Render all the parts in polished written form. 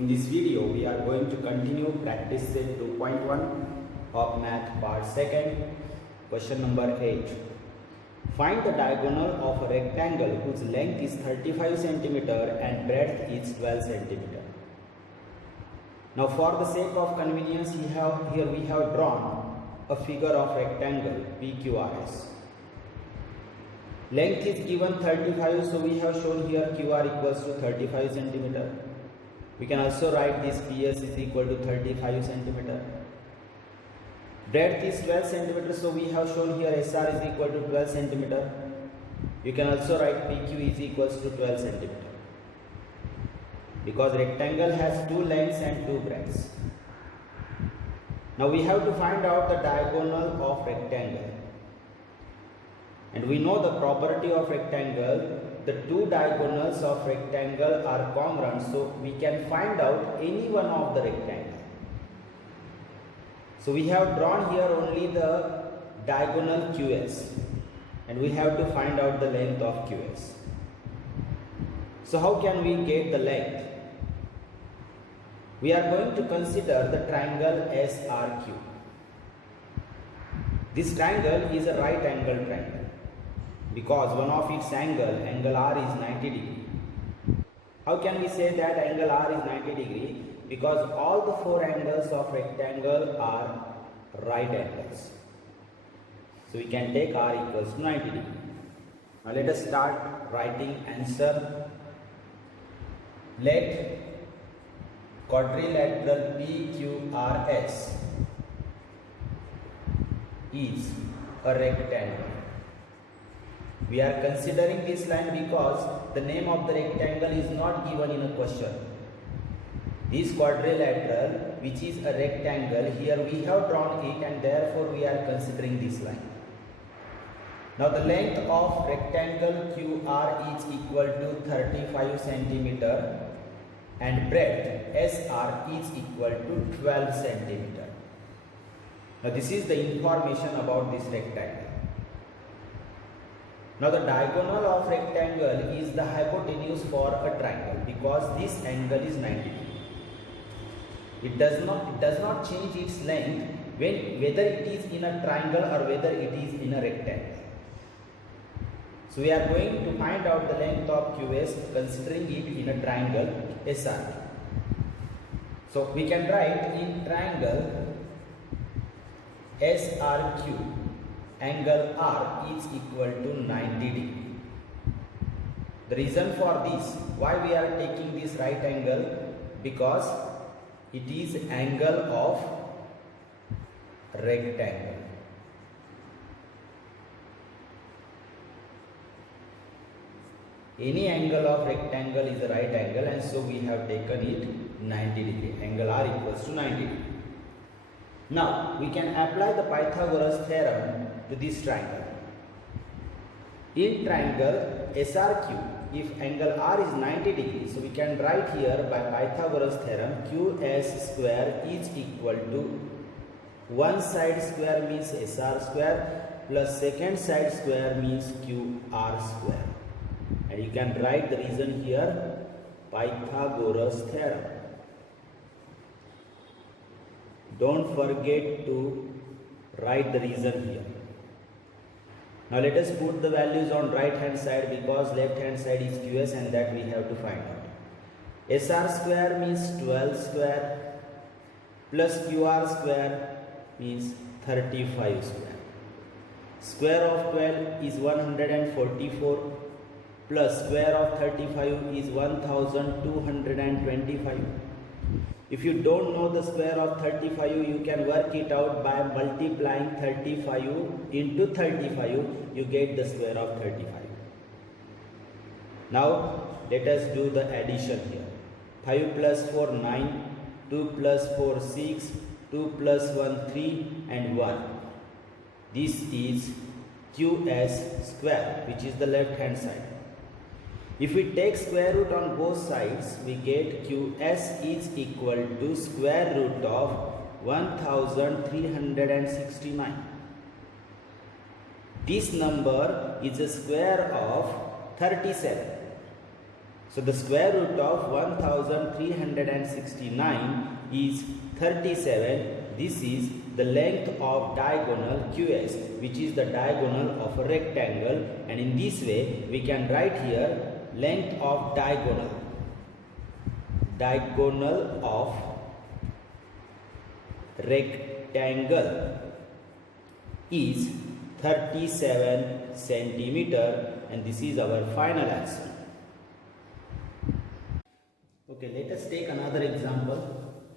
In this video, we are going to continue practice set 2.1 of math part 2nd, question number 8. Find the diagonal of a rectangle whose length is 35 cm and breadth is 12 cm. Now, for the sake of convenience, here we have drawn a figure of rectangle PQRS. Length is given 35, so we have shown here QR equals to 35 cm. We can also write this PS is equal to 35 cm. Breadth is 12 cm, so we have shown here SR is equal to 12 cm. You can also write PQ is equals to 12 cm. Because rectangle has two lengths and two breadths. Now we have to find out the diagonal of rectangle. And we know the property of rectangle, the two diagonals of rectangle are congruent, so we can find out any one of the rectangle. So we have drawn here only the diagonal QS and we have to find out the length of QS. So how can we get the length? We are going to consider the triangle SRQ. This triangle is a right angle triangle because one of its angle R is 90 degree. How can we say that angle R is 90 degree? Because all the four angles of rectangle are right angles. So we can take R equals to 90 degree. Now let us start writing answer. Let quadrilateral PQRS is a rectangle. We are considering this line because the name of the rectangle is not given in a question. This quadrilateral, which is a rectangle, here we have drawn it and therefore we are considering this line. Now the length of rectangle QR is equal to 35 cm and breadth SR is equal to 12 cm. Now this is the information about this rectangle. Now the diagonal of rectangle is the hypotenuse for a triangle because this angle is 90 degree. It does not change its length whether it is in a triangle or whether it is in a rectangle. So we are going to find out the length of QS considering it in a triangle SR. So we can write in triangle SRQ, angle R is equal to 90 degree. The reason for this, why we are taking this right angle, because it is angle of rectangle. Any angle of rectangle is a right angle and so we have taken it 90 degree. Angle R equals to 90 degree. Now we can apply the Pythagoras theorem to this triangle. In triangle SRQ, if angle R is 90 degrees, so we can write here by Pythagoras theorem QS square is equal to one side square means SR square plus second side square means QR square. And you can write the reason here, Pythagoras theorem. Don't forget to write the reason here. Now let us put the values on right hand side because left hand side is QS and that we have to find out. SR square means 12 square plus QR square means 35 square. Square of 12 is 144 plus square of 35 is 1225. If you don't know the square of 35, you can work it out by multiplying 35 into 35, you get the square of 35. Now let us do the addition here. 5 plus 4 9, 2 plus 4 6, 2 plus 1 3 and 1. This is QS square, which is the left hand side. If we take square root on both sides, we get QS is equal to square root of 1369. This number is a square of 37. So the square root of 1369 is 37. This is the length of diagonal QS, which is the diagonal of a rectangle, and in this way we can write here length of diagonal of rectangle is 37 centimeter, and this is our final answer. Okay, let us take another example.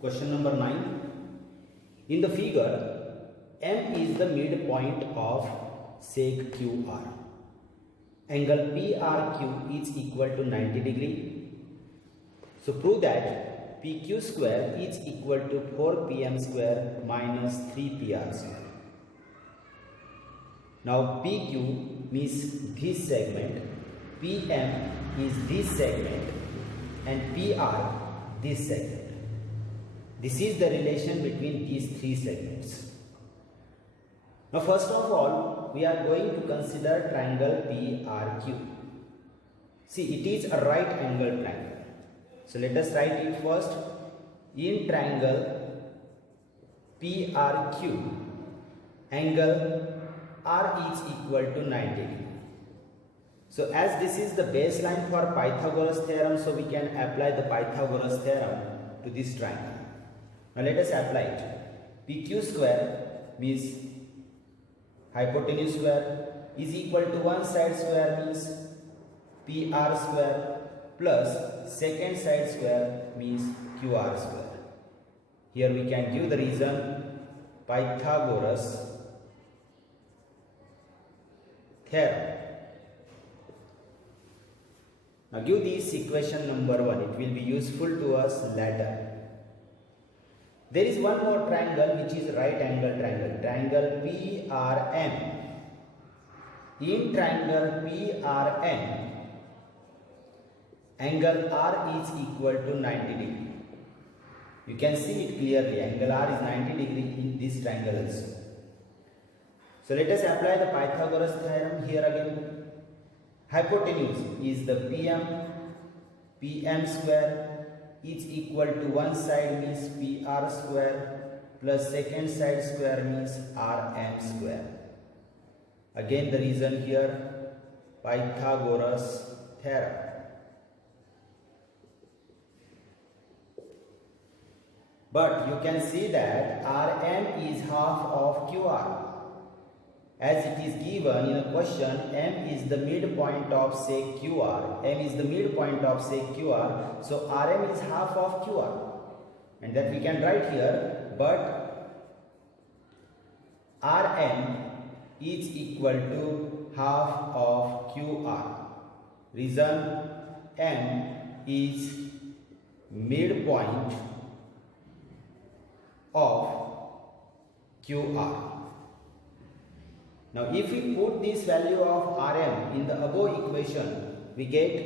Question number 9. In the figure, M is the midpoint of sec QR. Angle PRQ is equal to 90 degree. So prove that PQ square is equal to 4PM square minus 3PR square. Now PQ means this segment, PM is this segment, and PR this segment. This is the relation between these three segments. Now first of all, we are going to consider triangle PRQ. See, it is a right angle triangle. So let us write it first. In triangle PRQ, angle R is equal to 90 degree. So as this is the baseline for Pythagoras theorem, so we can apply the Pythagoras theorem to this triangle. Now let us apply it. PQ square means hypotenuse square is equal to one side square means PR square plus second side square means QR square. Here we can give the reason Pythagoras theorem. Now give this equation number 1. It will be useful to us later. There is one more triangle which is right angle triangle. Triangle PRM. In triangle PRM, angle R is equal to 90 degree. You can see it clearly. Angle R is 90 degree in this triangle also. So let us apply the Pythagoras theorem here again. Hypotenuse is the PM square is equal to one side means PR square plus second side square means RM square. Again the reason here Pythagoras theorem. But you can see that RM is half of QR. As it is given in a question, M is the midpoint of sec QR. M is the midpoint of sec QR. So RM is half of QR. And that we can write here. But RM is equal to half of QR. Reason M is midpoint of QR. Now if we put this value of RM in the above equation, we get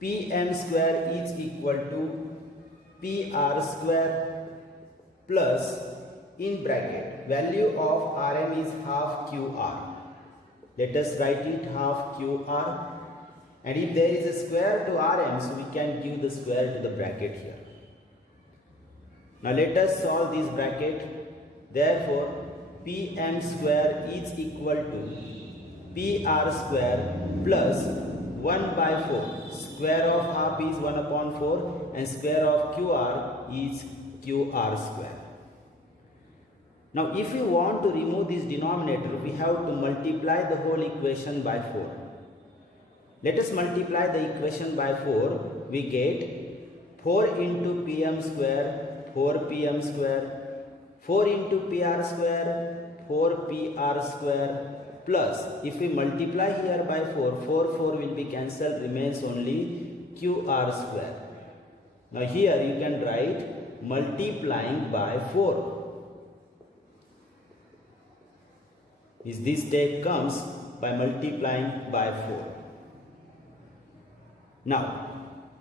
PM square is equal to PR square plus in bracket value of RM is half QR. Let us write it half QR, and if there is a square to RM, so we can give the square to the bracket here. Now let us solve this bracket. Therefore PM square is equal to PR square plus 1 by 4. Square of half is 1 upon 4 and square of QR is QR square. Now if we want to remove this denominator, we have to multiply the whole equation by 4. Let us multiply the equation by 4. We get 4 into PM square, 4 PM square, 4 into PR square, 4 PR square, plus if we multiply here by 4, 4 will be cancelled, remains only QR square. Now here you can write multiplying by 4. This step comes by multiplying by 4. Now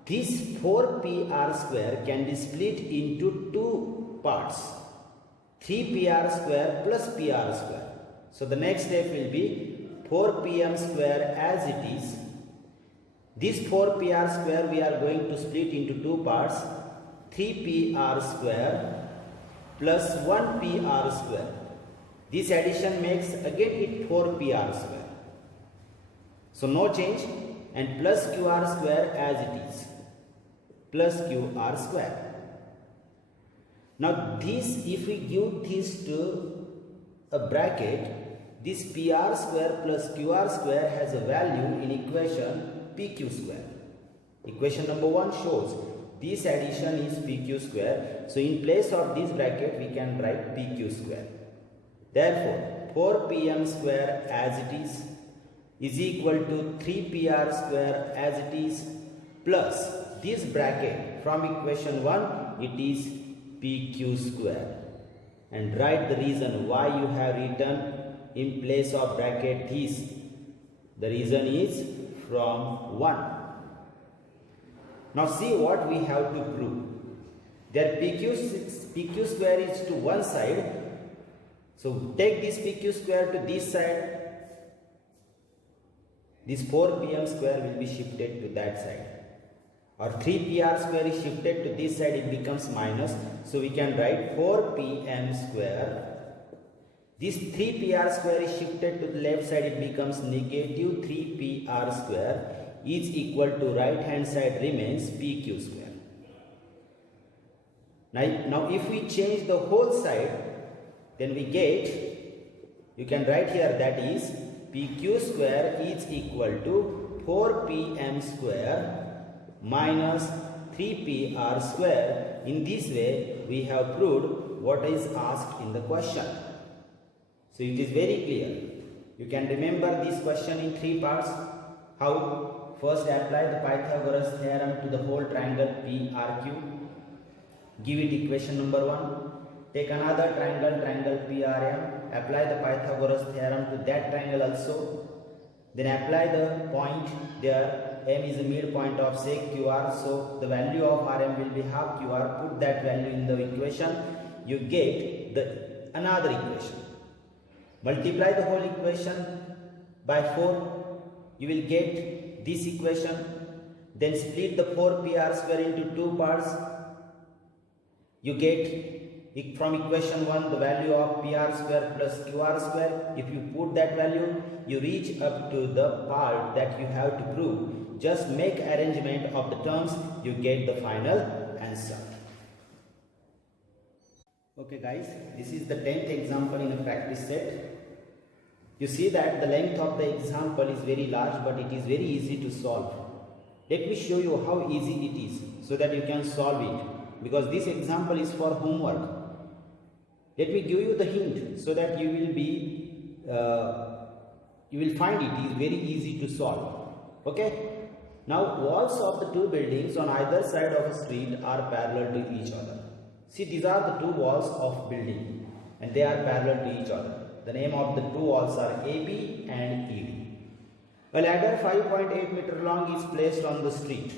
this 4 PR square can be split into two parts. 3 PR square plus PR square. So the next step will be 4 PM square as it is This 4pr square we are going to split into two parts. 3pr square plus 1pr square. This addition makes again it 4pr square. So no change, and plus qr square as it is. Plus qr square. Now this, if we give this to a bracket, this pr square plus qr square has a value in equation pq square. Equation number 1 shows this addition is pq square. So in place of this bracket we can write pq square. Therefore 4pm square as it is equal to 3pr square as it is, plus this bracket from equation 1 it is pq square. And write the reason why you have written in place of bracket this. The reason is from 1. Now see what we have to prove. That pq square is to one side. So take this pq square to this side. This 4pm square will be shifted to that side. Or 3pr square is shifted to this side, it becomes minus. So we can write 4pm square. This 3pr square is shifted to the left side, it becomes negative 3pr square is equal to right hand side remains pq square. Now if we change the whole side, then we get, you can write here that is pq square is equal to 4pm square minus 3pr square. In this way we have proved what is asked in the question. So it is very clear. You can remember this question in 3 parts. How? First apply the Pythagoras theorem to the whole triangle PRQ. Give it equation number 1. Take another triangle, triangle PRM. Apply the Pythagoras theorem to that triangle also. Then apply the point there. M is the midpoint of say QR. So the value of RM will be half QR. Put that value in the equation. You get the another equation. Multiply the whole equation by 4. You will get this equation. Then split the 4pr square into 2 parts. You get from equation 1 the value of pr square plus qr square. If you put that value, you reach up to the part that you have to prove. Just make arrangement of the terms, you get the final answer. Okay guys, this is the 10th example in a practice set. You see that the length of the example is very large, but it is very easy to solve. Let me show you how easy it is so that you can solve it, because this example is for homework. Let me give you the hint so that you will find it is very easy to solve. Okay? Now walls of the two buildings on either side of a street are parallel to each other. See, these are the two walls of building and they are parallel to each other. The name of the two walls are AB and ED. A ladder 5.8 meter long is placed on the street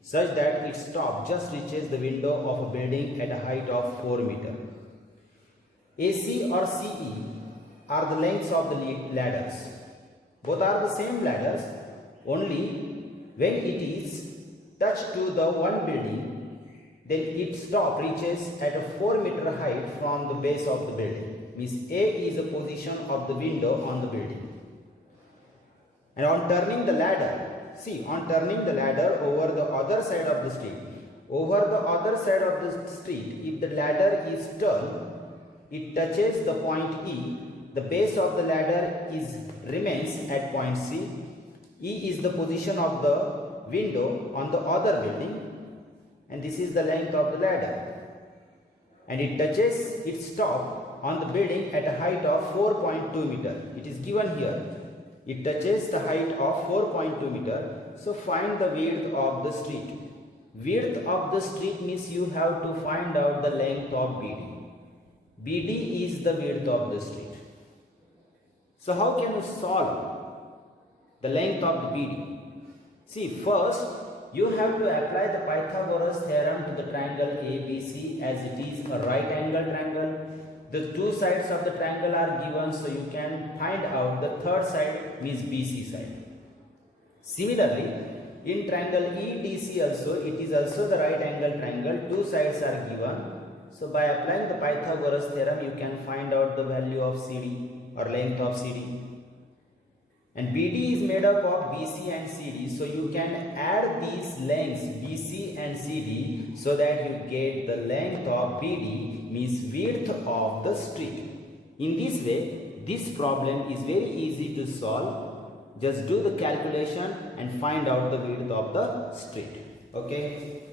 such that its top just reaches the window of a building at a height of 4 meter. AC or CE are the lengths of the ladders. Both are the same ladders, only when it is touched to the one building, then its top reaches at a 4 meter height from the base of the building. Means A is the position of the window on the building. And on turning the ladder, see, on turning the ladder over the other side of the street, if the ladder is turned, it touches the point E. The base of the ladder remains at point C. E is the position of the window on the other building, and this is the length of the ladder. And it touches its top on the building at a height of 4.2 meter. It is given here. It touches the height of 4.2 meter. So find the width of the street. Width of the street means you have to find out the length of BD. BD is the width of the street. So how can you solve the length of the BD? See, first you have to apply the Pythagoras theorem to the triangle ABC, as it is a right angle triangle. The two sides of the triangle are given, so you can find out the third side means BC side. Similarly, In triangle EDC also, it is also the right angle triangle. Two sides are given. So by applying the Pythagoras theorem, you can find out the value of CD or length of CD. And BD is made up of BC and CD. So you can add these lengths BC and CD so that you get the length of BD, means width of the street. In this way, this problem is very easy to solve. Just do the calculation and find out the width of the street. Okay.